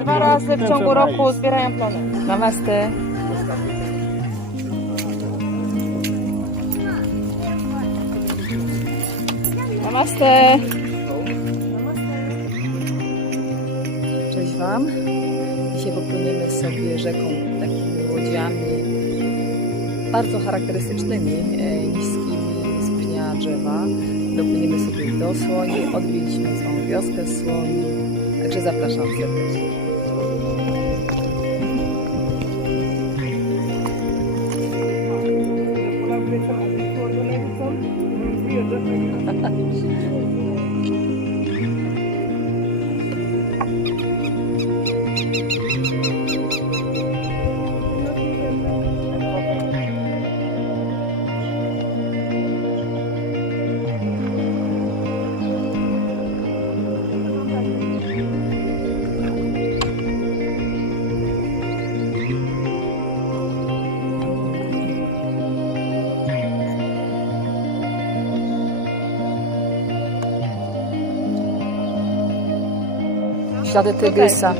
Dwa razy w ciągu roku zbierają plony. Namaste. Namaste. Cześć Wam. Dzisiaj popłyniemy sobie rzeką takimi łodziami bardzo charakterystycznymi, e, niskimi z pnia drzewa. Dopłyniemy sobie do Słoni, odwiedziliśmy całą wioskę Słoni, także zapraszam serdecznie. Ślady tygrysa.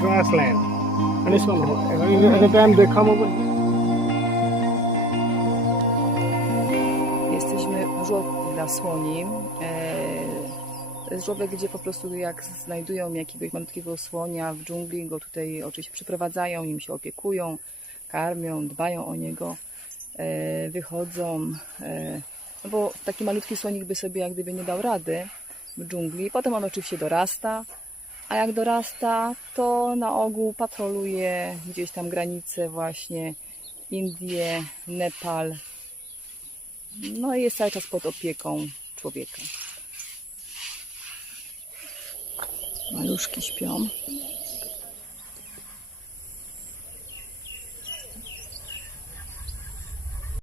Grassland. And. Jesteśmy w żłobku dla słoni. Żłobek, gdzie po prostu jak znajdują jakiegoś malutkiego słonia w dżungli, go tutaj oczywiście przyprowadzają, nim się opiekują, karmią, dbają o niego, e, wychodzą. e, No bo taki malutki słonik by sobie jak gdyby nie dał rady w dżungli. Potem on oczywiście dorasta, a jak dorasta, to na ogół patroluje gdzieś tam granice właśnie Indie, Nepal, no i jest cały czas pod opieką człowieka. Maluszki śpią.